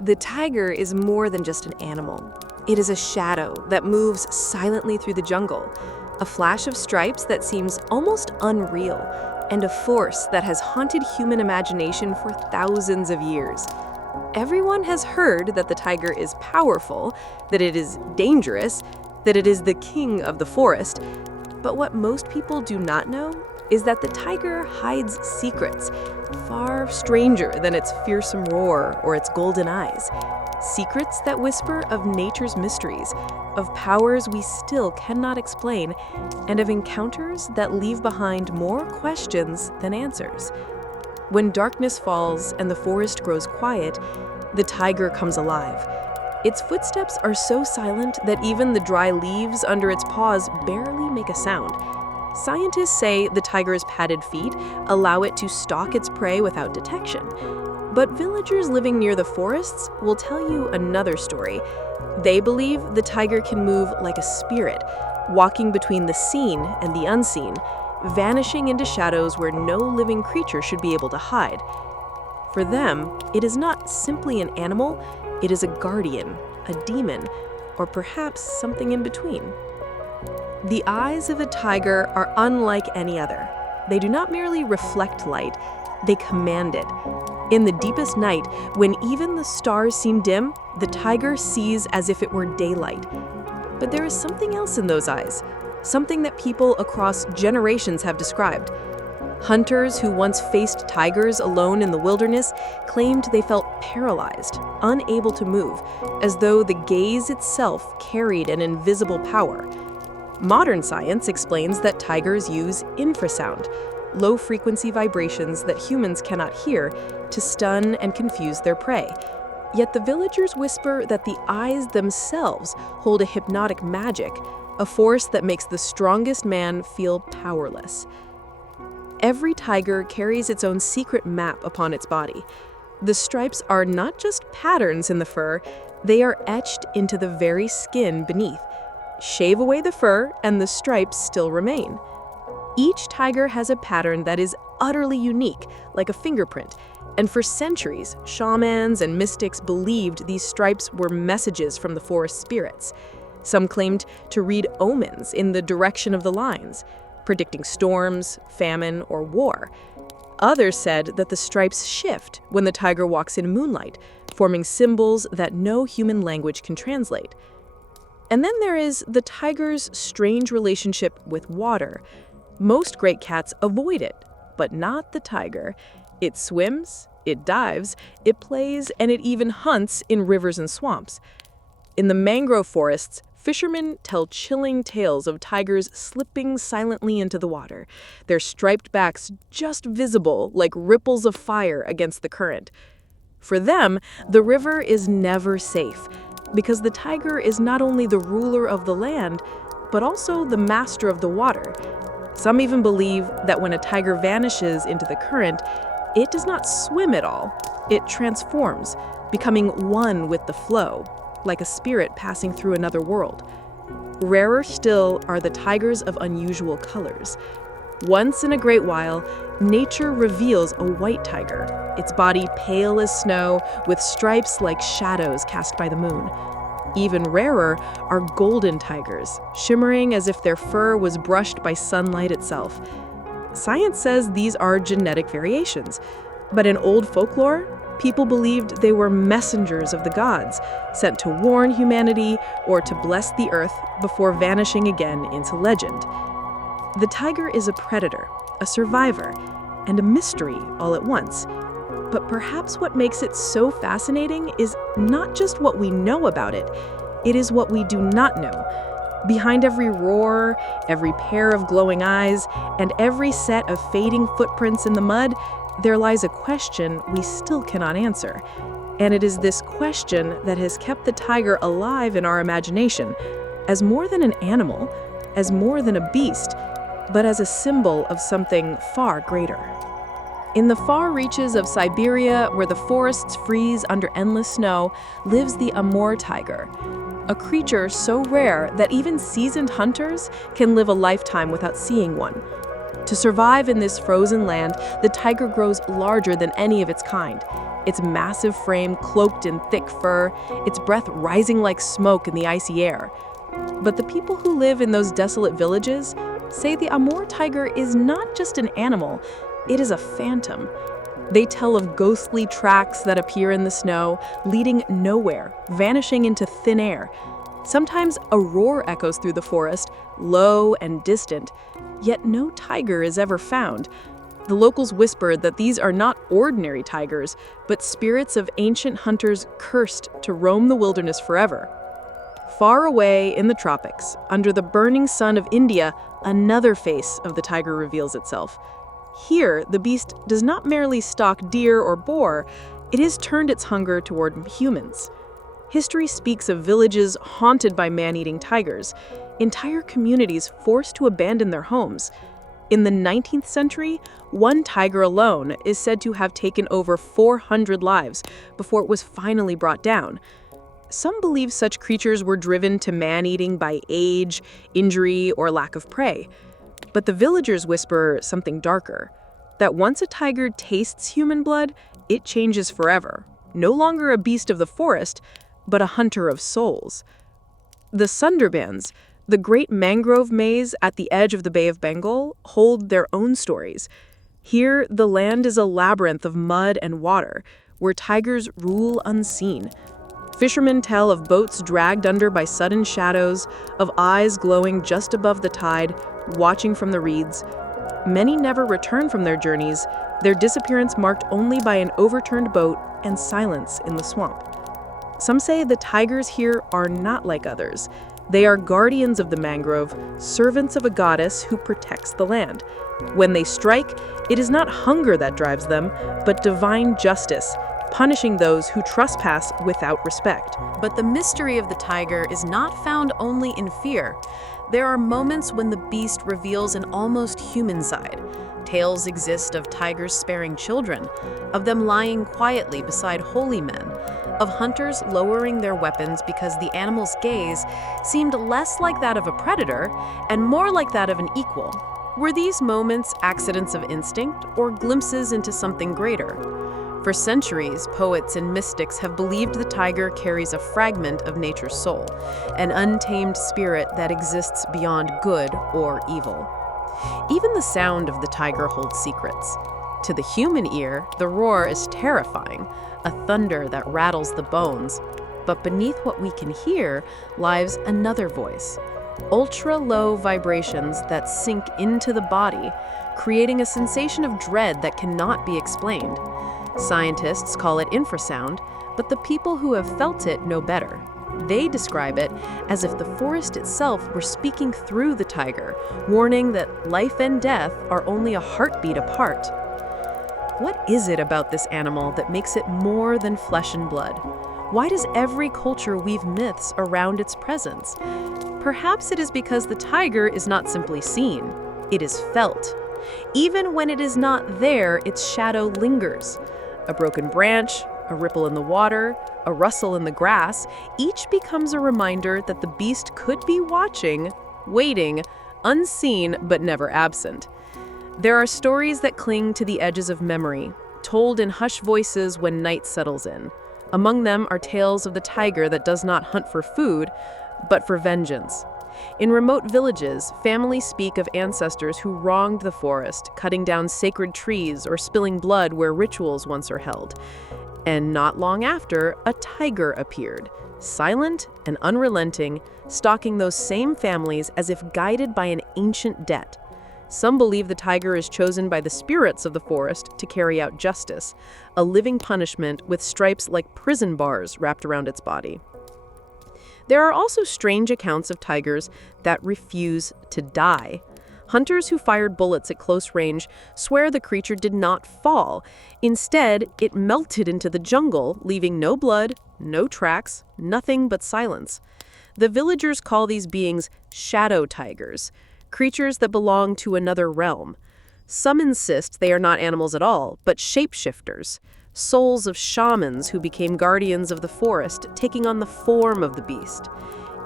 The tiger is more than just an animal. It is a shadow that moves silently through the jungle, a flash of stripes that seems almost unreal, and a force that has haunted human imagination for thousands of years. Everyone has heard that the tiger is powerful, that it is dangerous, that it is the king of the forest. But what most people do not know is that the tiger hides secrets far stranger than its fearsome roar or its golden eyes. Secrets that whisper of nature's mysteries, of powers we still cannot explain, and of encounters that leave behind more questions than answers. When darkness falls and the forest grows quiet, the tiger comes alive. Its footsteps are so silent that even the dry leaves under its paws barely make a sound. Scientists say the tiger's padded feet allow it to stalk its prey without detection. But villagers living near the forests will tell you another story. They believe the tiger can move like a spirit, walking between the seen and the unseen, vanishing into shadows where no living creature should be able to hide. For them, it is not simply an animal, it is a guardian, a demon, or perhaps something in between. The eyes of a tiger are unlike any other. They do not merely reflect light, they command it. In the deepest night, when even the stars seem dim, the tiger sees as if it were daylight. But there is something else in those eyes, something that people across generations have described. Hunters who once faced tigers alone in the wilderness claimed they felt paralyzed, unable to move, as though the gaze itself carried an invisible power. Modern science explains that tigers use infrasound, low-frequency vibrations that humans cannot hear, to stun and confuse their prey. Yet the villagers whisper that the eyes themselves hold a hypnotic magic, a force that makes the strongest man feel powerless. Every tiger carries its own secret map upon its body. The stripes are not just patterns in the fur, they are etched into the very skin beneath. Shave away the fur, and the stripes still remain. Each tiger has a pattern that is utterly unique, like a fingerprint, and for centuries, shamans and mystics believed these stripes were messages from the forest spirits. Some claimed to read omens in the direction of the lines, predicting storms, famine, or war. Others said that the stripes shift when the tiger walks in moonlight, forming symbols that no human language can translate. And then there is the tiger's strange relationship with water. Most great cats avoid it, but not the tiger. It swims, it dives, it plays, and it even hunts in rivers and swamps. In the mangrove forests, fishermen tell chilling tales of tigers slipping silently into the water, their striped backs just visible like ripples of fire against the current. For them, the river is never safe, because the tiger is not only the ruler of the land, but also the master of the water. Some even believe that when a tiger vanishes into the current, it does not swim at all. It transforms, becoming one with the flow, like a spirit passing through another world. Rarer still are the tigers of unusual colors. Once in a great while, nature reveals a white tiger, its body pale as snow, with stripes like shadows cast by the moon. Even rarer are golden tigers, shimmering as if their fur was brushed by sunlight itself. Science says these are genetic variations, but in old folklore, people believed they were messengers of the gods, sent to warn humanity or to bless the earth before vanishing again into legend. The tiger is a predator, a survivor, and a mystery all at once. But perhaps what makes it so fascinating is not just what we know about it, it is what we do not know. Behind every roar, every pair of glowing eyes, and every set of fading footprints in the mud, there lies a question we still cannot answer. And it is this question that has kept the tiger alive in our imagination, as more than an animal, as more than a beast, but as a symbol of something far greater. In the far reaches of Siberia, where the forests freeze under endless snow, lives the Amur tiger, a creature so rare that even seasoned hunters can live a lifetime without seeing one. To survive in this frozen land, the tiger grows larger than any of its kind. Its massive frame cloaked in thick fur, its breath rising like smoke in the icy air. But the people who live in those desolate villages say the Amur tiger is not just an animal, it is a phantom. They tell of ghostly tracks that appear in the snow, leading nowhere, vanishing into thin air. Sometimes a roar echoes through the forest, low and distant, yet no tiger is ever found. The locals whisper that these are not ordinary tigers, but spirits of ancient hunters cursed to roam the wilderness forever. Far away in the tropics, under the burning sun of India, another face of the tiger reveals itself. Here, the beast does not merely stalk deer or boar, it has turned its hunger toward humans. History speaks of villages haunted by man-eating tigers, entire communities forced to abandon their homes. In the 19th century, one tiger alone is said to have taken over 400 lives before it was finally brought down. Some believe such creatures were driven to man-eating by age, injury, or lack of prey. But the villagers whisper something darker, that once a tiger tastes human blood, it changes forever. No longer a beast of the forest, but a hunter of souls. The Sundarbans, the great mangrove maze at the edge of the Bay of Bengal, hold their own stories. Here, the land is a labyrinth of mud and water, where tigers rule unseen. Fishermen tell of boats dragged under by sudden shadows, of eyes glowing just above the tide, watching from the reeds. Many never return from their journeys, their disappearance marked only by an overturned boat and silence in the swamp. Some say the tigers here are not like others. They are guardians of the mangrove, servants of a goddess who protects the land. When they strike, it is not hunger that drives them, but divine justice, punishing those who trespass without respect. But the mystery of the tiger is not found only in fear. There are moments when the beast reveals an almost human side. Tales exist of tigers sparing children, of them lying quietly beside holy men, of hunters lowering their weapons because the animal's gaze seemed less like that of a predator and more like that of an equal. Were these moments accidents of instinct or glimpses into something greater? For centuries, poets and mystics have believed the tiger carries a fragment of nature's soul, an untamed spirit that exists beyond good or evil. Even the sound of the tiger holds secrets. To the human ear, the roar is terrifying, a thunder that rattles the bones. But beneath what we can hear lies another voice, ultra-low vibrations that sink into the body, creating a sensation of dread that cannot be explained. Scientists call it infrasound, but the people who have felt it know better. They describe it as if the forest itself were speaking through the tiger, warning that life and death are only a heartbeat apart. What is it about this animal that makes it more than flesh and blood? Why does every culture weave myths around its presence? Perhaps it is because the tiger is not simply seen, it is felt. Even when it is not there, its shadow lingers. A broken branch, a ripple in the water, a rustle in the grass, each becomes a reminder that the beast could be watching, waiting, unseen but never absent. There are stories that cling to the edges of memory, told in hushed voices when night settles in. Among them are tales of the tiger that does not hunt for food, but for vengeance. In remote villages, families speak of ancestors who wronged the forest, cutting down sacred trees or spilling blood where rituals once are held. And not long after, a tiger appeared, silent and unrelenting, stalking those same families as if guided by an ancient debt. Some believe the tiger is chosen by the spirits of the forest to carry out justice, a living punishment with stripes like prison bars wrapped around its body. There are also strange accounts of tigers that refuse to die. Hunters who fired bullets at close range swear the creature did not fall. Instead, it melted into the jungle, leaving no blood, no tracks, nothing but silence. The villagers call these beings shadow tigers, creatures that belong to another realm. Some insist they are not animals at all, but shapeshifters, souls of shamans who became guardians of the forest, taking on the form of the beast.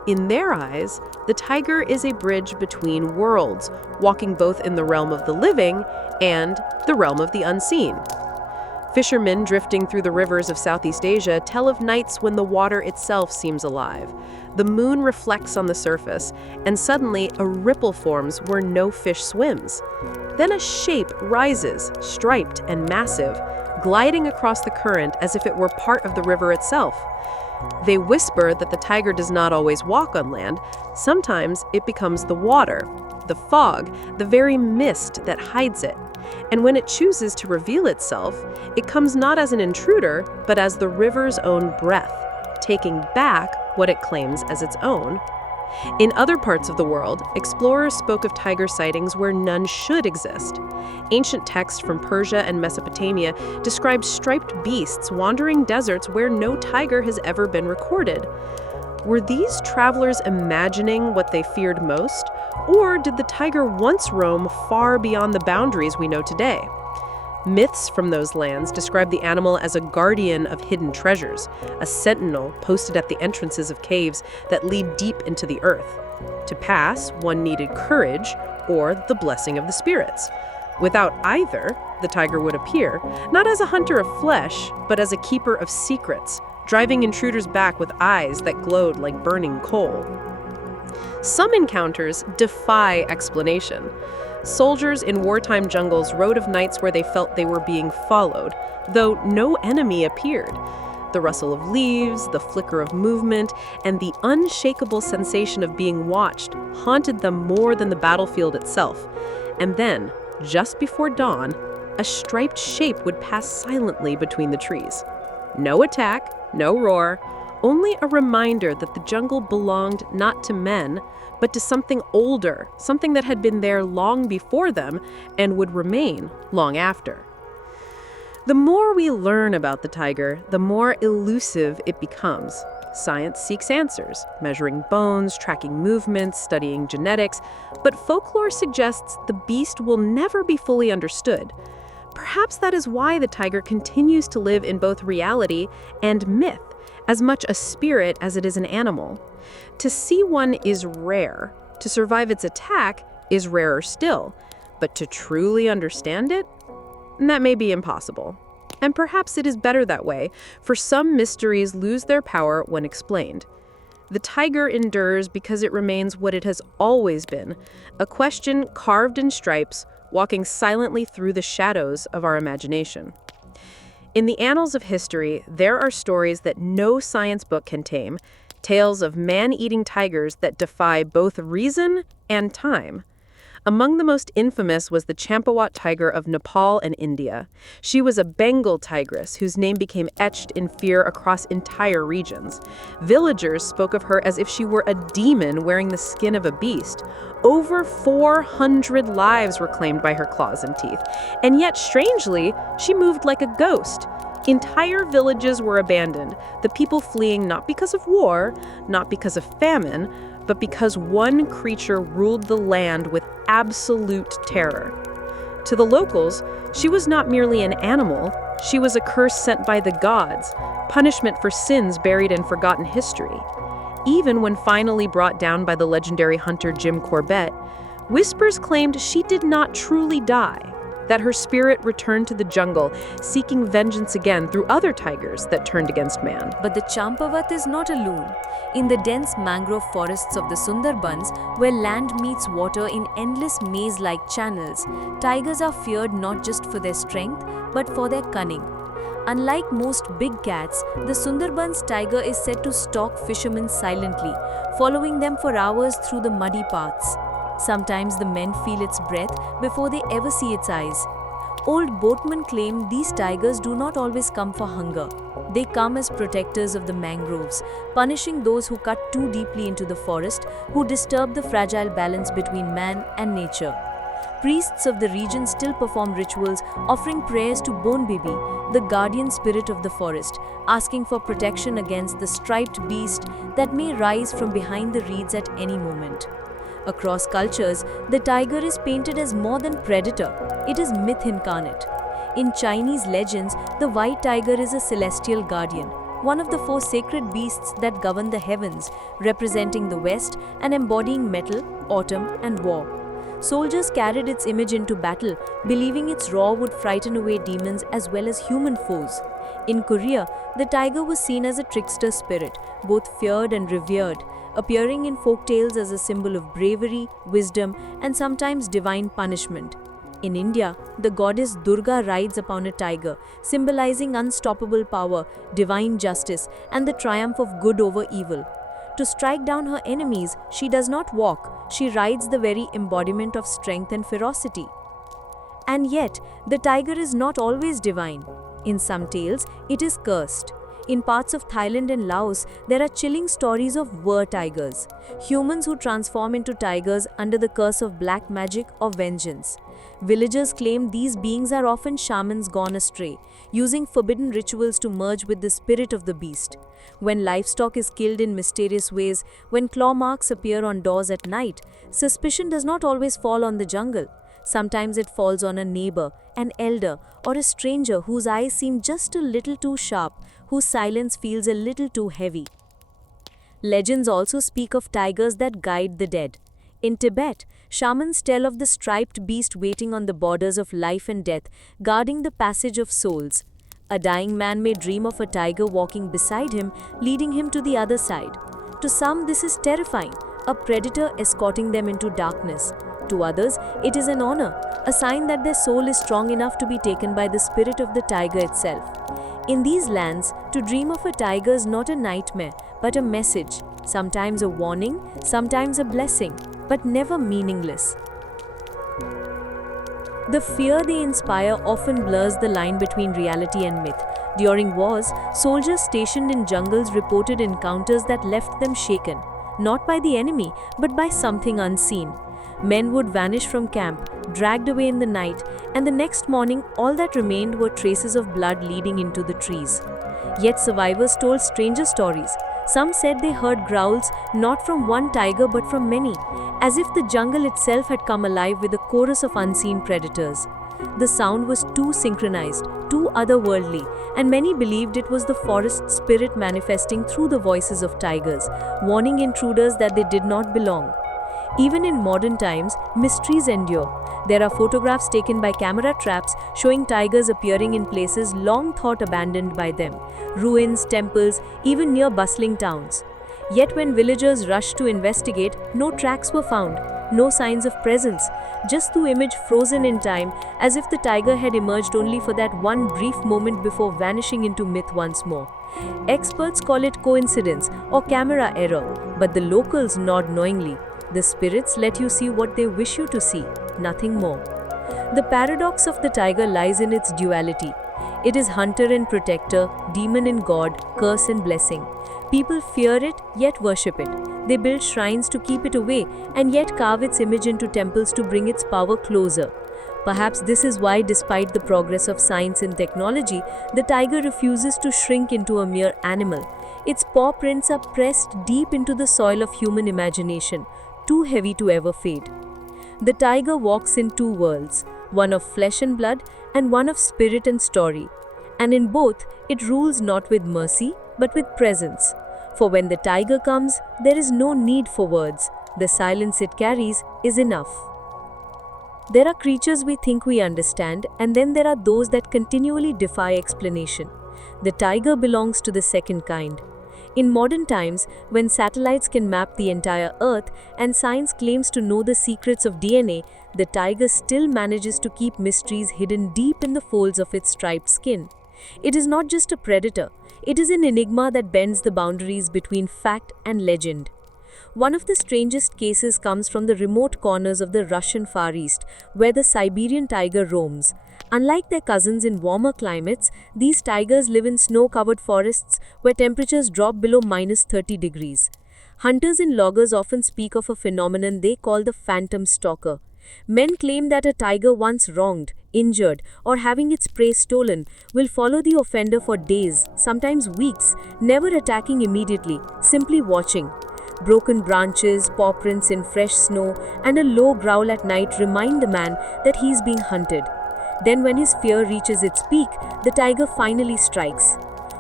In their eyes, the tiger is a bridge between worlds, walking both in the realm of the living and the realm of the unseen. Fishermen drifting through the rivers of Southeast Asia tell of nights when the water itself seems alive. The moon reflects on the surface, and suddenly a ripple forms where no fish swims. Then a shape rises, striped and massive, gliding across the current as if it were part of the river itself. They whisper that the tiger does not always walk on land. Sometimes it becomes the water, the fog, the very mist that hides it. And when it chooses to reveal itself, it comes not as an intruder, but as the river's own breath, taking back what it claims as its own. In other parts of the world, explorers spoke of tiger sightings where none should exist. Ancient texts from Persia and Mesopotamia describe striped beasts wandering deserts where no tiger has ever been recorded. Were these travelers imagining what they feared most, or did the tiger once roam far beyond the boundaries we know today? Myths from those lands describe the animal as a guardian of hidden treasures, a sentinel posted at the entrances of caves that lead deep into the earth. To pass, one needed courage or the blessing of the spirits. Without either, the tiger would appear, not as a hunter of flesh, but as a keeper of secrets, driving intruders back with eyes that glowed like burning coal. Some encounters defy explanation. Soldiers in wartime jungles wrote of nights where they felt they were being followed, though no enemy appeared. The rustle of leaves, the flicker of movement, and the unshakable sensation of being watched haunted them more than the battlefield itself. And then, just before dawn, a striped shape would pass silently between the trees. No attack, no roar, only a reminder that the jungle belonged not to men, but to something older, something that had been there long before them and would remain long after. The more we learn about the tiger, the more elusive it becomes. Science seeks answers, measuring bones, tracking movements, studying genetics, but folklore suggests the beast will never be fully understood. Perhaps that is why the tiger continues to live in both reality and myth, as much a spirit as it is an animal. To see one is rare. To survive its attack is rarer still. But to truly understand it? That may be impossible. And perhaps it is better that way, for some mysteries lose their power when explained. The tiger endures because it remains what it has always been, a question carved in stripes, walking silently through the shadows of our imagination. In the annals of history, there are stories that no science book can tame, tales of man-eating tigers that defy both reason and time. Among the most infamous was the Champawat tiger of Nepal and India. She was a Bengal tigress whose name became etched in fear across entire regions. Villagers spoke of her as if she were a demon wearing the skin of a beast. Over 400 lives were claimed by her claws and teeth. And yet, strangely, she moved like a ghost. Entire villages were abandoned, the people fleeing not because of war, not because of famine, but because one creature ruled the land with absolute terror. To the locals, she was not merely an animal, she was a curse sent by the gods, punishment for sins buried in forgotten history. Even when finally brought down by the legendary hunter Jim Corbett, whispers claimed she did not truly die, that her spirit returned to the jungle, seeking vengeance again through other tigers that turned against man. But the Champavat is not a loon. In the dense mangrove forests of the Sundarbans, where land meets water in endless maze-like channels, tigers are feared not just for their strength, but for their cunning. Unlike most big cats, the Sundarbans tiger is said to stalk fishermen silently, following them for hours through the muddy paths. Sometimes the men feel its breath before they ever see its eyes. Old boatmen claim these tigers do not always come for hunger. They come as protectors of the mangroves, punishing those who cut too deeply into the forest, who disturb the fragile balance between man and nature. Priests of the region still perform rituals, offering prayers to Bon Bibi, the guardian spirit of the forest, asking for protection against the striped beast that may rise from behind the reeds at any moment. Across cultures, the tiger is painted as more than predator. It is myth incarnate. In Chinese legends, the white tiger is a celestial guardian, one of the four sacred beasts that govern the heavens, representing the west and embodying metal, autumn, and war. Soldiers carried its image into battle, believing its roar would frighten away demons as well as human foes. In Korea, the tiger was seen as a trickster spirit, both feared and revered, appearing in folk tales as a symbol of bravery, wisdom, and sometimes divine punishment. In India, the goddess Durga rides upon a tiger, symbolizing unstoppable power, divine justice, and the triumph of good over evil. To strike down her enemies, she does not walk, she rides, the very embodiment of strength and ferocity. And yet, the tiger is not always divine. In some tales, it is cursed. In parts of Thailand and Laos, there are chilling stories of war tigers, humans who transform into tigers under the curse of black magic or vengeance. Villagers claim these beings are often shamans gone astray, using forbidden rituals to merge with the spirit of the beast. When livestock is killed in mysterious ways, when claw marks appear on doors at night, suspicion does not always fall on the jungle. Sometimes it falls on a neighbor, an elder, or a stranger whose eyes seem just a little too sharp, whose silence feels a little too heavy. Legends also speak of tigers that guide the dead. In Tibet, shamans tell of the striped beast waiting on the borders of life and death, guarding the passage of souls. A dying man may dream of a tiger walking beside him, leading him to the other side. To some, this is terrifying, a predator escorting them into darkness. To others, it is an honor, a sign that their soul is strong enough to be taken by the spirit of the tiger itself. In these lands, to dream of a tiger is not a nightmare, but a message, sometimes a warning, sometimes a blessing, but never meaningless. The fear they inspire often blurs the line between reality and myth. During wars, soldiers stationed in jungles reported encounters that left them shaken, not by the enemy, but by something unseen. Men would vanish from camp, dragged away in the night, and the next morning all that remained were traces of blood leading into the trees. Yet survivors told stranger stories. Some said they heard growls not from one tiger but from many, as if the jungle itself had come alive with a chorus of unseen predators. The sound was too synchronized, too otherworldly, and many believed it was the forest spirit manifesting through the voices of tigers, warning intruders that they did not belong. Even in modern times, mysteries endure. There are photographs taken by camera traps showing tigers appearing in places long thought abandoned by them, ruins, temples, even near bustling towns. Yet when villagers rushed to investigate, no tracks were found, no signs of presence, just the image frozen in time, as if the tiger had emerged only for that one brief moment before vanishing into myth once more. Experts call it coincidence or camera error, but the locals nod knowingly. The spirits let you see what they wish you to see, nothing more. The paradox of the tiger lies in its duality. It is hunter and protector, demon and god, curse and blessing. People fear it, yet worship it. They build shrines to keep it away, and yet carve its image into temples to bring its power closer. Perhaps this is why, despite the progress of science and technology, the tiger refuses to shrink into a mere animal. Its paw prints are pressed deep into the soil of human imagination, too heavy to ever fade. The tiger walks in two worlds, one of flesh and blood and one of spirit and story. And in both, it rules not with mercy, but with presence. For when the tiger comes, there is no need for words. The silence it carries is enough. There are creatures we think we understand, and then there are those that continually defy explanation. The tiger belongs to the second kind. In modern times, when satellites can map the entire Earth and science claims to know the secrets of DNA, the tiger still manages to keep mysteries hidden deep in the folds of its striped skin. It is not just a predator, it is an enigma that bends the boundaries between fact and legend. One of the strangest cases comes from the remote corners of the Russian Far East, where the Siberian tiger roams. Unlike their cousins in warmer climates, these tigers live in snow-covered forests where temperatures drop below -30 degrees. Hunters and loggers often speak of a phenomenon they call the phantom stalker. Men claim that a tiger once wronged, injured, or having its prey stolen will follow the offender for days, sometimes weeks, never attacking immediately, simply watching. Broken branches, paw prints in fresh snow, and a low growl at night remind the man that he is being hunted. Then when his fear reaches its peak, the tiger finally strikes.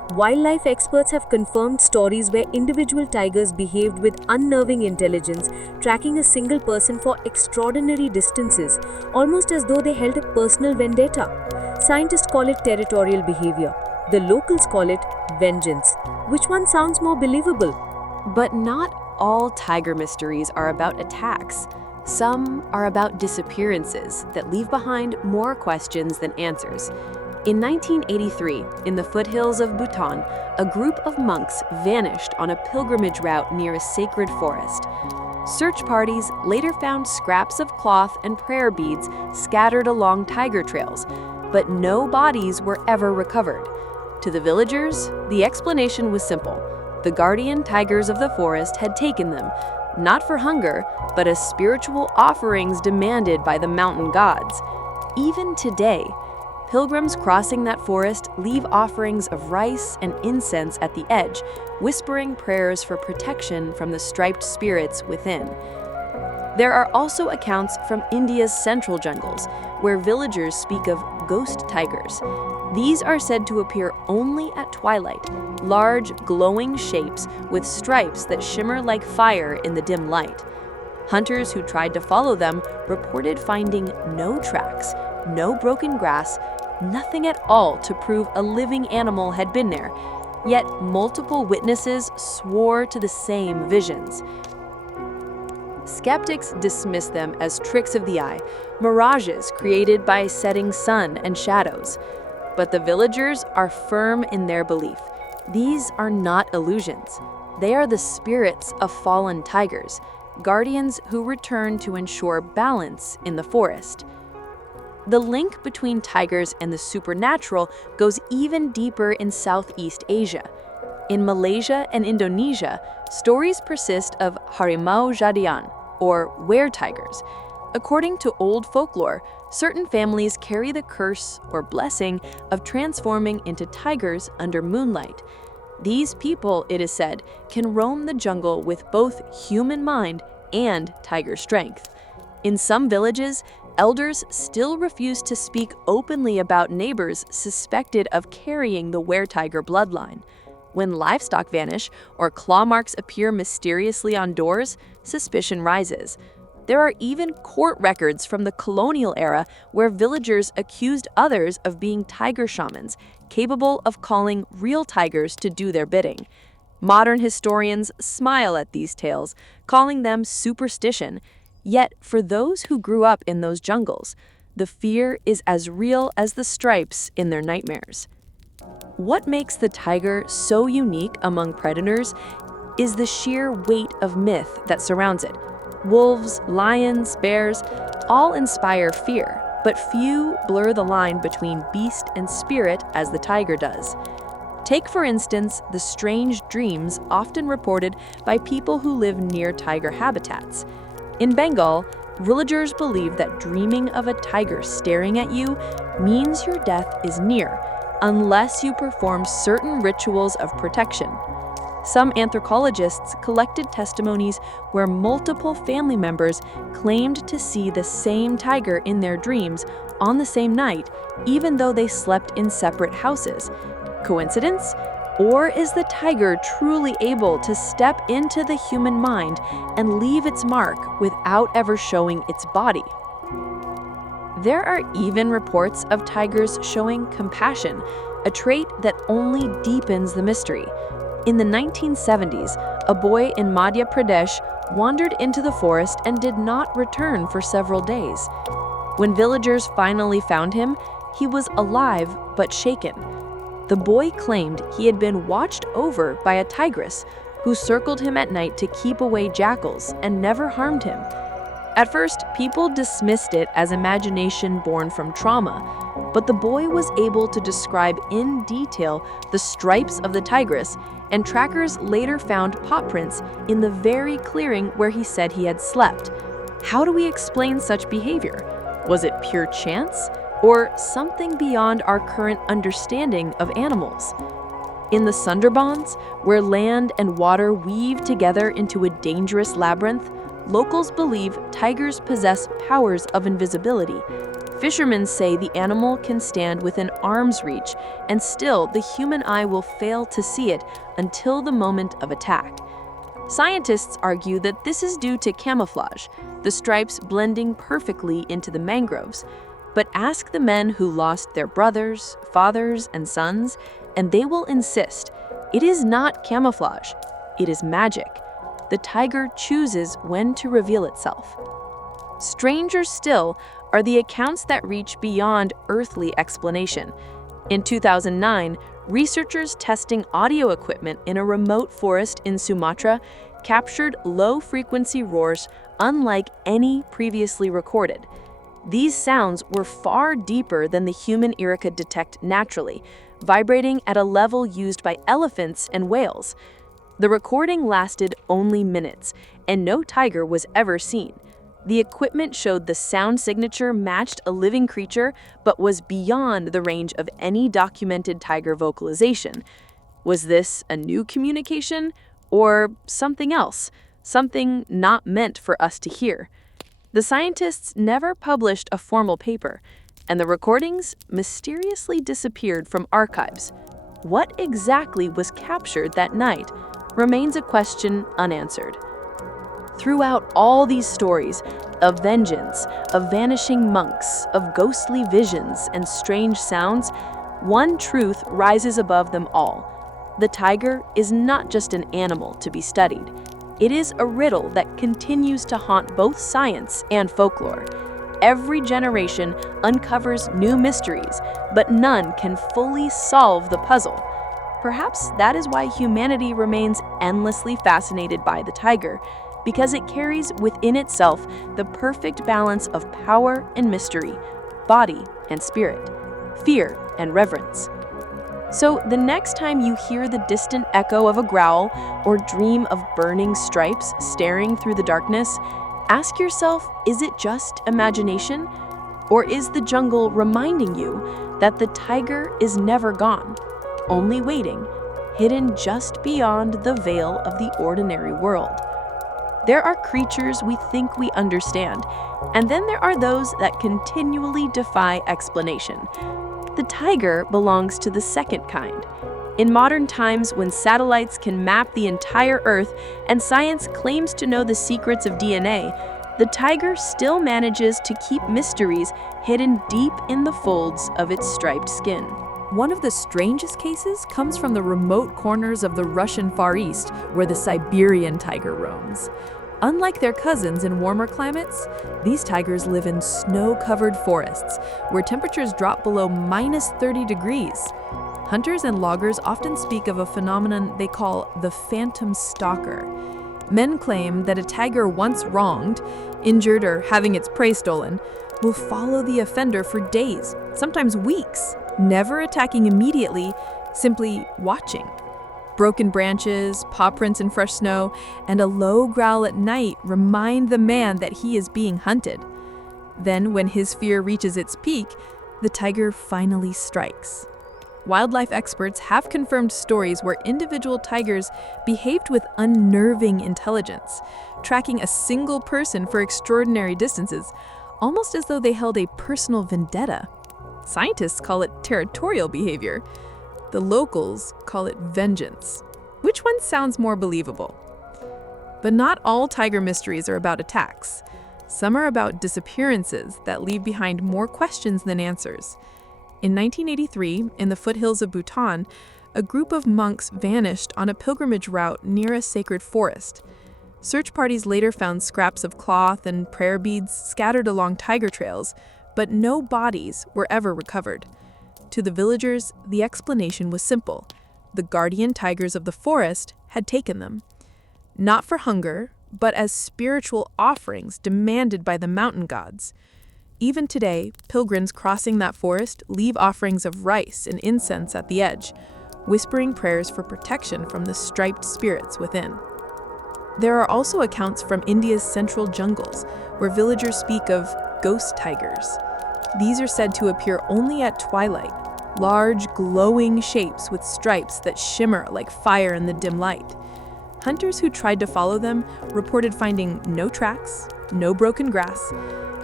Wildlife experts have confirmed stories where individual tigers behaved with unnerving intelligence, tracking a single person for extraordinary distances, almost as though they held a personal vendetta. Scientists call it territorial behavior. The locals call it vengeance. Which one sounds more believable? But not all tiger mysteries are about attacks. Some are about disappearances that leave behind more questions than answers. In 1983, in the foothills of Bhutan, a group of monks vanished on a pilgrimage route near a sacred forest. Search parties later found scraps of cloth and prayer beads scattered along tiger trails, but no bodies were ever recovered. To the villagers, the explanation was simple. The guardian tigers of the forest had taken them, not for hunger, but as spiritual offerings demanded by the mountain gods. Even today, pilgrims crossing that forest leave offerings of rice and incense at the edge, whispering prayers for protection from the striped spirits within. There are also accounts from India's central jungles, where villagers speak of ghost tigers. These are said to appear only at twilight, large, glowing shapes with stripes that shimmer like fire in the dim light. Hunters who tried to follow them reported finding no tracks, no broken grass, nothing at all to prove a living animal had been there. Yet multiple witnesses swore to the same visions. Skeptics dismiss them as tricks of the eye, mirages created by a setting sun and shadows. But the villagers are firm in their belief. These are not illusions. They are the spirits of fallen tigers, guardians who return to ensure balance in the forest. The link between tigers and the supernatural goes even deeper in Southeast Asia. In Malaysia and Indonesia, stories persist of harimau jadian, or were-tigers. According to old folklore, certain families carry the curse or blessing of transforming into tigers under moonlight. These people, it is said, can roam the jungle with both human mind and tiger strength. In some villages, elders still refuse to speak openly about neighbors suspected of carrying the were-tiger bloodline. When livestock vanish or claw marks appear mysteriously on doors, suspicion rises. There are even court records from the colonial era where villagers accused others of being tiger shamans, capable of calling real tigers to do their bidding. Modern historians smile at these tales, calling them superstition. Yet, for those who grew up in those jungles, the fear is as real as the stripes in their nightmares. What makes the tiger so unique among predators is the sheer weight of myth that surrounds it. Wolves, lions, bears, all inspire fear, but few blur the line between beast and spirit as the tiger does. Take, for instance, the strange dreams often reported by people who live near tiger habitats. In Bengal, villagers believe that dreaming of a tiger staring at you means your death is near, unless you perform certain rituals of protection. Some anthropologists collected testimonies where multiple family members claimed to see the same tiger in their dreams on the same night, even though they slept in separate houses. Coincidence? Or is the tiger truly able to step into the human mind and leave its mark without ever showing its body? There are even reports of tigers showing compassion, a trait that only deepens the mystery. In the 1970s, a boy in Madhya Pradesh wandered into the forest and did not return for several days. When villagers finally found him, he was alive but shaken. The boy claimed he had been watched over by a tigress who circled him at night to keep away jackals and never harmed him. At first, people dismissed it as imagination born from trauma, but the boy was able to describe in detail the stripes of the tigress, and trackers later found paw prints in the very clearing where he said he had slept. How do we explain such behavior? Was it pure chance, or something beyond our current understanding of animals? In the Sundarbans, where land and water weave together into a dangerous labyrinth, locals believe tigers possess powers of invisibility. Fishermen say the animal can stand within arm's reach, and still the human eye will fail to see it until the moment of attack. Scientists argue that this is due to camouflage, the stripes blending perfectly into the mangroves. But ask the men who lost their brothers, fathers, and sons, and they will insist it is not camouflage, it is magic. The tiger chooses when to reveal itself. Stranger still are the accounts that reach beyond earthly explanation. In 2009, researchers testing audio equipment in a remote forest in Sumatra captured low-frequency roars unlike any previously recorded. These sounds were far deeper than the human ear could detect naturally, vibrating at a level used by elephants and whales. The recording lasted only minutes, and no tiger was ever seen. The equipment showed the sound signature matched a living creature, but was beyond the range of any documented tiger vocalization. Was this a new communication, or something else, something not meant for us to hear? The scientists never published a formal paper, and the recordings mysteriously disappeared from archives. What exactly was captured that night remains a question unanswered. Throughout all these stories of vengeance, of vanishing monks, of ghostly visions and strange sounds, one truth rises above them all. The tiger is not just an animal to be studied. It is a riddle that continues to haunt both science and folklore. Every generation uncovers new mysteries, but none can fully solve the puzzle. Perhaps that is why humanity remains endlessly fascinated by the tiger, because it carries within itself the perfect balance of power and mystery, body and spirit, fear and reverence. So the next time you hear the distant echo of a growl or dream of burning stripes staring through the darkness, ask yourself, is it just imagination? Or is the jungle reminding you that the tiger is never gone, only waiting, hidden just beyond the veil of the ordinary world? There are creatures we think we understand, and then there are those that continually defy explanation. The tiger belongs to the second kind. In modern times, when satellites can map the entire Earth and science claims to know the secrets of DNA, the tiger still manages to keep mysteries hidden deep in the folds of its striped skin. One of the strangest cases comes from the remote corners of the Russian Far East, where the Siberian tiger roams. Unlike their cousins in warmer climates, these tigers live in snow-covered forests, where temperatures drop below -30 degrees. Hunters and loggers often speak of a phenomenon they call the phantom stalker. Men claim that a tiger once wronged, injured, or having its prey stolen, will follow the offender for days, sometimes weeks, never attacking immediately, simply watching. Broken branches, paw prints in fresh snow, and a low growl at night remind the man that he is being hunted. Then, when his fear reaches its peak, the tiger finally strikes. Wildlife experts have confirmed stories where individual tigers behaved with unnerving intelligence, tracking a single person for extraordinary distances, almost as though they held a personal vendetta. Scientists call it territorial behavior. The locals call it vengeance. Which one sounds more believable? But not all tiger mysteries are about attacks. Some are about disappearances that leave behind more questions than answers. In 1983, in the foothills of Bhutan, a group of monks vanished on a pilgrimage route near a sacred forest. Search parties later found scraps of cloth and prayer beads scattered along tiger trails, but no bodies were ever recovered. To the villagers, the explanation was simple. The guardian tigers of the forest had taken them. Not for hunger, but as spiritual offerings demanded by the mountain gods. Even today, pilgrims crossing that forest leave offerings of rice and incense at the edge, whispering prayers for protection from the striped spirits within. There are also accounts from India's central jungles, where villagers speak of ghost tigers. These are said to appear only at twilight, large, glowing shapes with stripes that shimmer like fire in the dim light. Hunters who tried to follow them reported finding no tracks, no broken grass,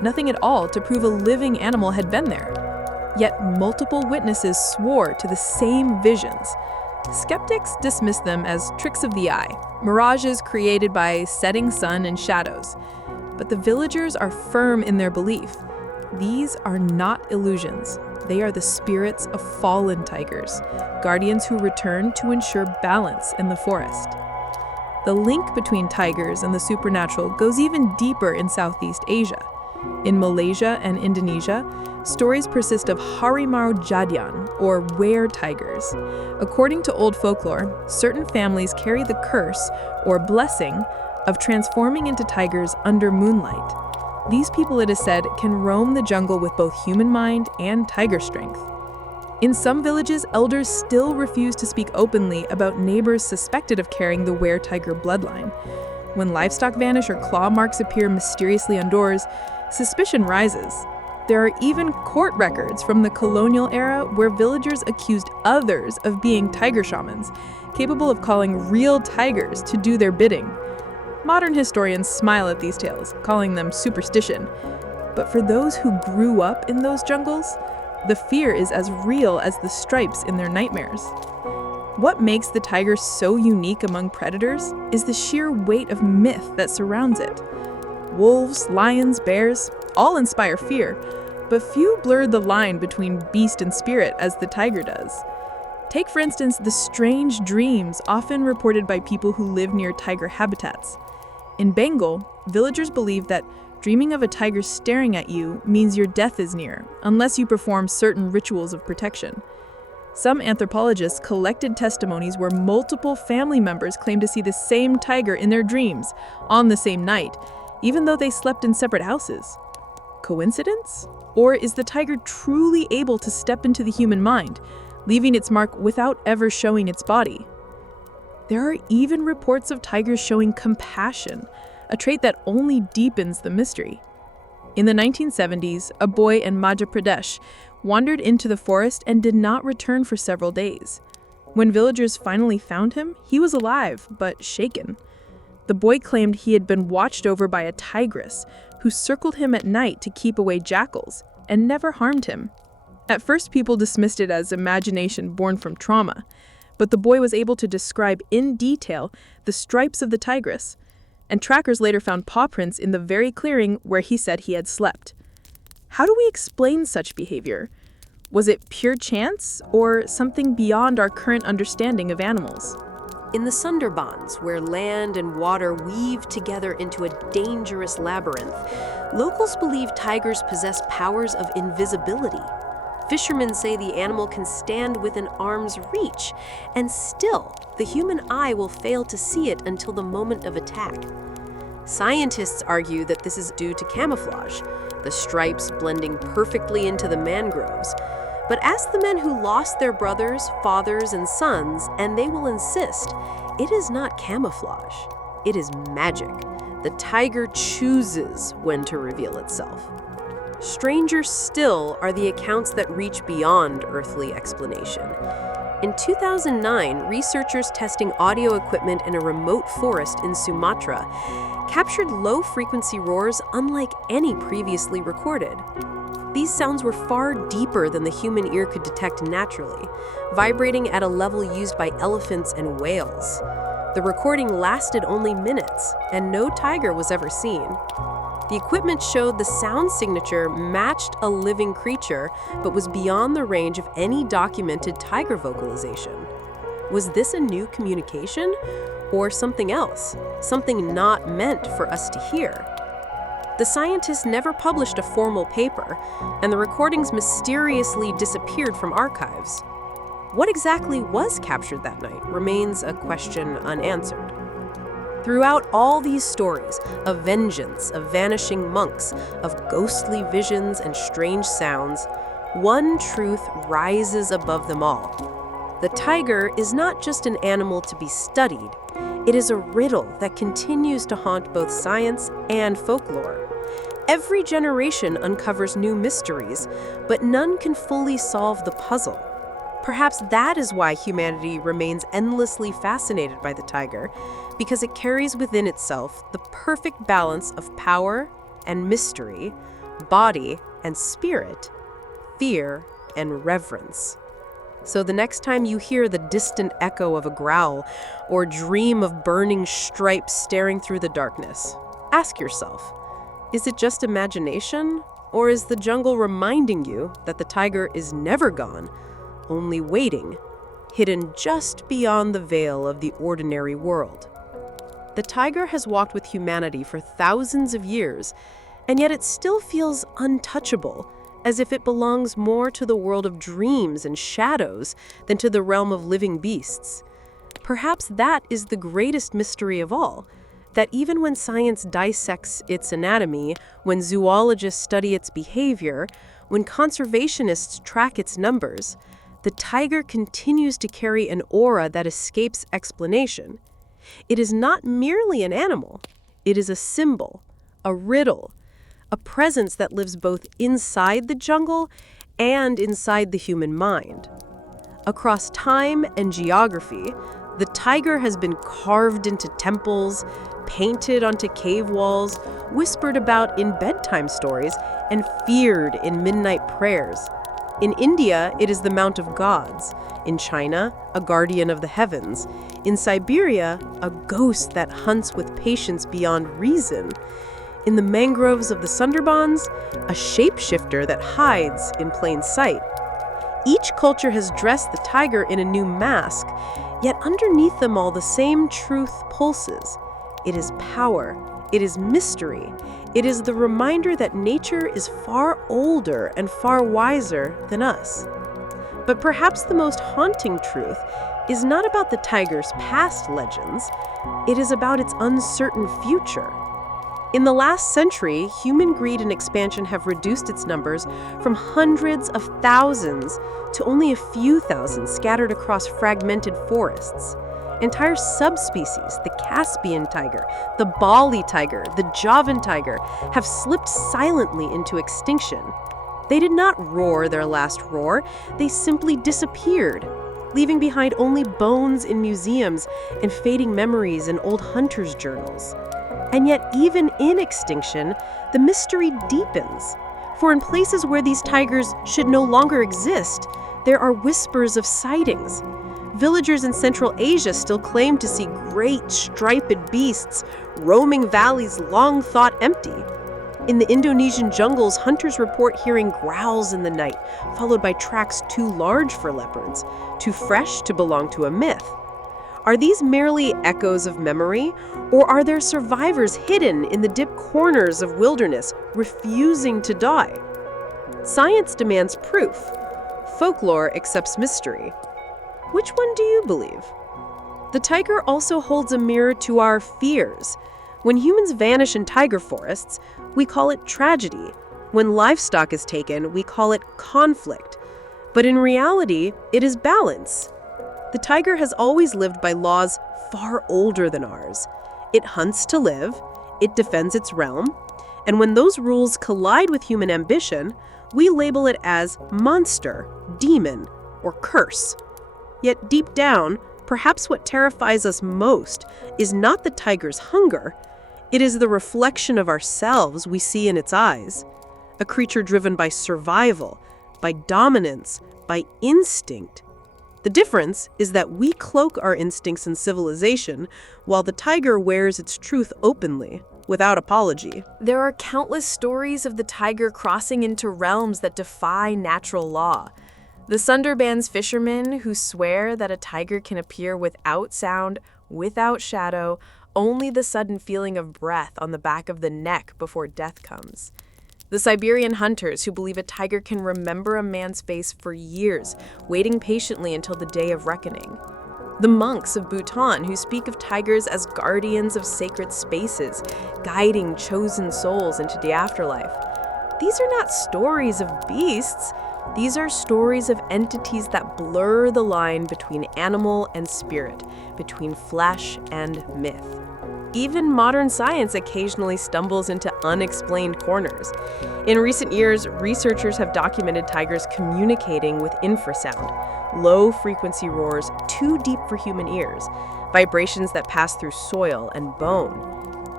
nothing at all to prove a living animal had been there. Yet multiple witnesses swore to the same visions. Skeptics dismiss them as tricks of the eye, mirages created by setting sun and shadows. But the villagers are firm in their belief. These are not illusions. They are the spirits of fallen tigers, guardians who return to ensure balance in the forest. The link between tigers and the supernatural goes even deeper in Southeast Asia. In Malaysia and Indonesia, stories persist of harimau jadian, or were-tigers. According to old folklore, certain families carry the curse, or blessing, of transforming into tigers under moonlight. These people, it is said, can roam the jungle with both human mind and tiger strength. In some villages, elders still refuse to speak openly about neighbors suspected of carrying the were-tiger bloodline. When livestock vanish or claw marks appear mysteriously on doors, suspicion rises. There are even court records from the colonial era where villagers accused others of being tiger shamans, capable of calling real tigers to do their bidding. Modern historians smile at these tales, calling them superstition. But for those who grew up in those jungles, the fear is as real as the stripes in their nightmares. What makes the tiger so unique among predators is the sheer weight of myth that surrounds it. Wolves, lions, bears, all inspire fear, but few blur the line between beast and spirit as the tiger does. Take, for instance, the strange dreams often reported by people who live near tiger habitats. In Bengal, villagers believe that dreaming of a tiger staring at you means your death is near, unless you perform certain rituals of protection. Some anthropologists collected testimonies where multiple family members claim to see the same tiger in their dreams on the same night, even though they slept in separate houses. Coincidence? Or is the tiger truly able to step into the human mind, leaving its mark without ever showing its body? There are even reports of tigers showing compassion, a trait that only deepens the mystery. In the 1970s, a boy in Madhya Pradesh wandered into the forest and did not return for several days. When villagers finally found him, he was alive, but shaken. The boy claimed he had been watched over by a tigress who circled him at night to keep away jackals and never harmed him. At first, people dismissed it as imagination born from trauma, but the boy was able to describe in detail the stripes of the tigress, and trackers later found paw prints in the very clearing where he said he had slept. How do we explain such behavior? Was it pure chance or something beyond our current understanding of animals? In the Sundarbans, where land and water weave together into a dangerous labyrinth, locals believe tigers possess powers of invisibility. Fishermen say the animal can stand within arm's reach, and still, the human eye will fail to see it until the moment of attack. Scientists argue that this is due to camouflage, the stripes blending perfectly into the mangroves. But ask the men who lost their brothers, fathers, and sons, and they will insist, it is not camouflage. It is magic. The tiger chooses when to reveal itself. Stranger still are the accounts that reach beyond earthly explanation. In 2009, researchers testing audio equipment in a remote forest in Sumatra captured low-frequency roars unlike any previously recorded. These sounds were far deeper than the human ear could detect naturally, vibrating at a level used by elephants and whales. The recording lasted only minutes, and no tiger was ever seen. The equipment showed the sound signature matched a living creature, but was beyond the range of any documented tiger vocalization. Was this a new communication? Or something else? Something not meant for us to hear? The scientists never published a formal paper, and the recordings mysteriously disappeared from archives. What exactly was captured that night remains a question unanswered. Throughout all these stories of vengeance, of vanishing monks, of ghostly visions and strange sounds, one truth rises above them all. The tiger is not just an animal to be studied, it is a riddle that continues to haunt both science and folklore. Every generation uncovers new mysteries, but none can fully solve the puzzle. Perhaps that is why humanity remains endlessly fascinated by the tiger, because it carries within itself the perfect balance of power and mystery, body and spirit, fear and reverence. So the next time you hear the distant echo of a growl or dream of burning stripes staring through the darkness, ask yourself, is it just imagination, or is the jungle reminding you that the tiger is never gone, only waiting, hidden just beyond the veil of the ordinary world? The tiger has walked with humanity for thousands of years, and yet it still feels untouchable, as if it belongs more to the world of dreams and shadows than to the realm of living beasts. Perhaps that is the greatest mystery of all, that even when science dissects its anatomy, when zoologists study its behavior, when conservationists track its numbers, the tiger continues to carry an aura that escapes explanation. It is not merely an animal, it is a symbol, a riddle, a presence that lives both inside the jungle and inside the human mind. Across time and geography, the tiger has been carved into temples, painted onto cave walls, whispered about in bedtime stories, and feared in midnight prayers. In India, it is the Mount of Gods. In China, a guardian of the heavens. In Siberia, a ghost that hunts with patience beyond reason. In the mangroves of the Sundarbans, a shapeshifter that hides in plain sight. Each culture has dressed the tiger in a new mask, yet underneath them all the same truth pulses. It is power. It is mystery. It is the reminder that nature is far older and far wiser than us. But perhaps the most haunting truth is not about the tiger's past legends. It is about its uncertain future. In the last century, human greed and expansion have reduced its numbers from hundreds of thousands to only a few thousand scattered across fragmented forests. Entire subspecies, the Caspian tiger, the Bali tiger, the Javan tiger, have slipped silently into extinction. They did not roar their last roar, they simply disappeared, leaving behind only bones in museums and fading memories in old hunters' journals. And yet, even in extinction, the mystery deepens. For in places where these tigers should no longer exist, there are whispers of sightings. Villagers in Central Asia still claim to see great striped beasts roaming valleys long thought empty. In the Indonesian jungles, hunters report hearing growls in the night, followed by tracks too large for leopards, too fresh to belong to a myth. Are these merely echoes of memory, or are there survivors hidden in the deep corners of wilderness, refusing to die? Science demands proof. Folklore accepts mystery. Which one do you believe? The tiger also holds a mirror to our fears. When humans vanish in tiger forests, we call it tragedy. When livestock is taken, we call it conflict. But in reality, it is balance. The tiger has always lived by laws far older than ours. It hunts to live, it defends its realm, and when those rules collide with human ambition, we label it as monster, demon, or curse. Yet deep down, perhaps what terrifies us most is not the tiger's hunger, it is the reflection of ourselves we see in its eyes. A creature driven by survival, by dominance, by instinct. The difference is that we cloak our instincts in civilization, while the tiger wears its truth openly, without apology. There are countless stories of the tiger crossing into realms that defy natural law. The Sundarbans fishermen who swear that a tiger can appear without sound, without shadow, only the sudden feeling of breath on the back of the neck before death comes. The Siberian hunters who believe a tiger can remember a man's face for years, waiting patiently until the day of reckoning. The monks of Bhutan who speak of tigers as guardians of sacred spaces, guiding chosen souls into the afterlife. These are not stories of beasts. These are stories of entities that blur the line between animal and spirit, between flesh and myth. Even modern science occasionally stumbles into unexplained corners. In recent years, researchers have documented tigers communicating with infrasound, low-frequency roars too deep for human ears, vibrations that pass through soil and bone.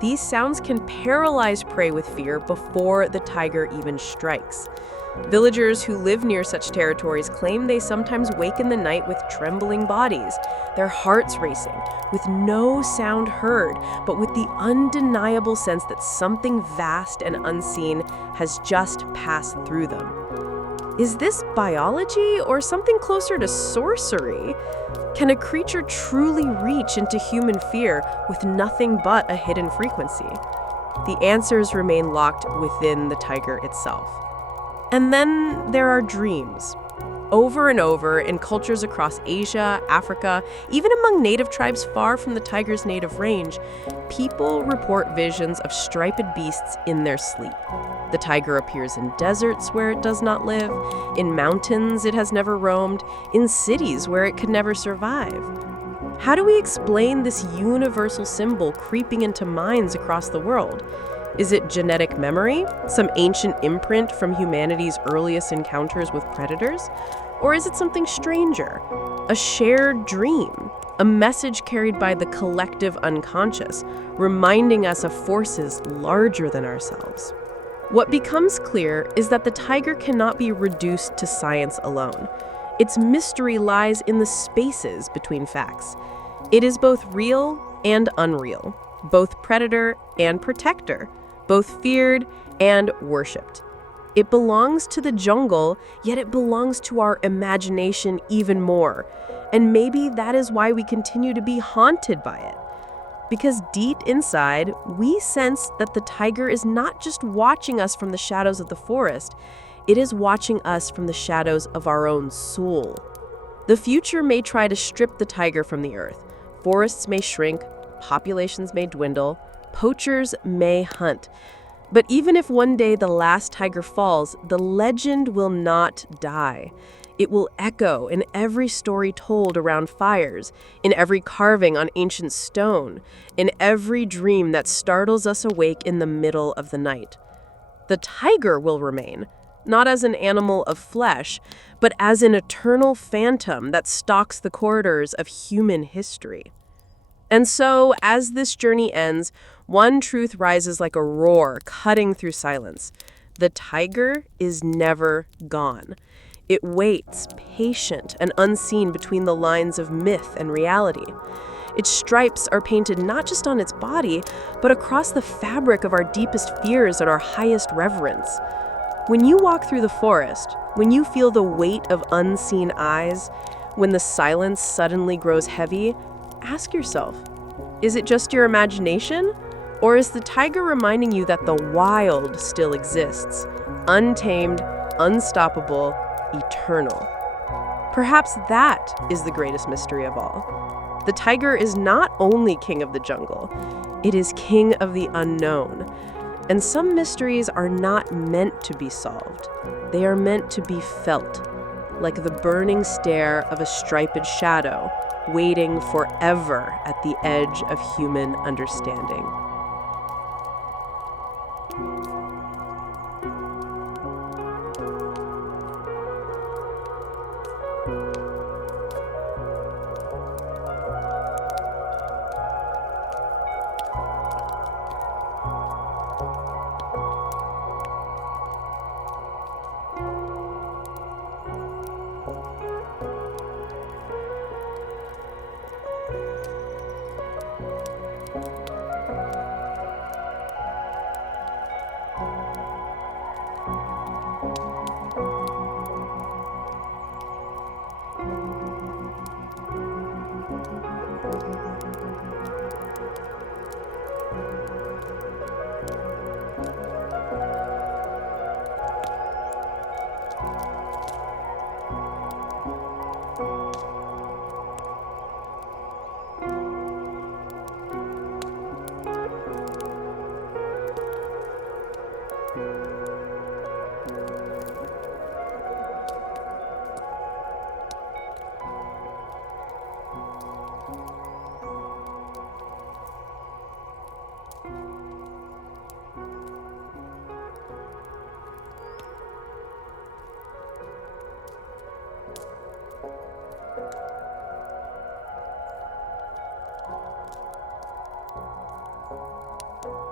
These sounds can paralyze prey with fear before the tiger even strikes. Villagers who live near such territories claim they sometimes wake in the night with trembling bodies, their hearts racing, with no sound heard, but with the undeniable sense that something vast and unseen has just passed through them. Is this biology or something closer to sorcery? Can a creature truly reach into human fear with nothing but a hidden frequency? The answers remain locked within the tiger itself. And then there are dreams. Over and over in cultures across Asia, Africa, even among native tribes far from the tiger's native range, people report visions of striped beasts in their sleep. The tiger appears in deserts where it does not live, in mountains it has never roamed, in cities where it could never survive. How do we explain this universal symbol creeping into minds across the world? Is it genetic memory, some ancient imprint from humanity's earliest encounters with predators? Or is it something stranger, a shared dream, a message carried by the collective unconscious, reminding us of forces larger than ourselves? What becomes clear is that the tiger cannot be reduced to science alone. Its mystery lies in the spaces between facts. It is both real and unreal, both predator and protector, both feared and worshipped. It belongs to the jungle, yet it belongs to our imagination even more. And maybe that is why we continue to be haunted by it. Because deep inside, we sense that the tiger is not just watching us from the shadows of the forest, it is watching us from the shadows of our own soul. The future may try to strip the tiger from the earth. Forests may shrink, populations may dwindle, poachers may hunt. But even if one day the last tiger falls, the legend will not die. It will echo in every story told around fires, in every carving on ancient stone, in every dream that startles us awake in the middle of the night. The tiger will remain, not as an animal of flesh, but as an eternal phantom that stalks the corridors of human history. And so, as this journey ends, one truth rises like a roar, cutting through silence. The tiger is never gone. It waits, patient and unseen between the lines of myth and reality. Its stripes are painted not just on its body, but across the fabric of our deepest fears and our highest reverence. When you walk through the forest, when you feel the weight of unseen eyes, when the silence suddenly grows heavy, ask yourself, is it just your imagination? Or is the tiger reminding you that the wild still exists, untamed, unstoppable, eternal? Perhaps that is the greatest mystery of all. The tiger is not only king of the jungle, it is king of the unknown. And some mysteries are not meant to be solved. They are meant to be felt, like the burning stare of a striped shadow, waiting forever at the edge of human understanding.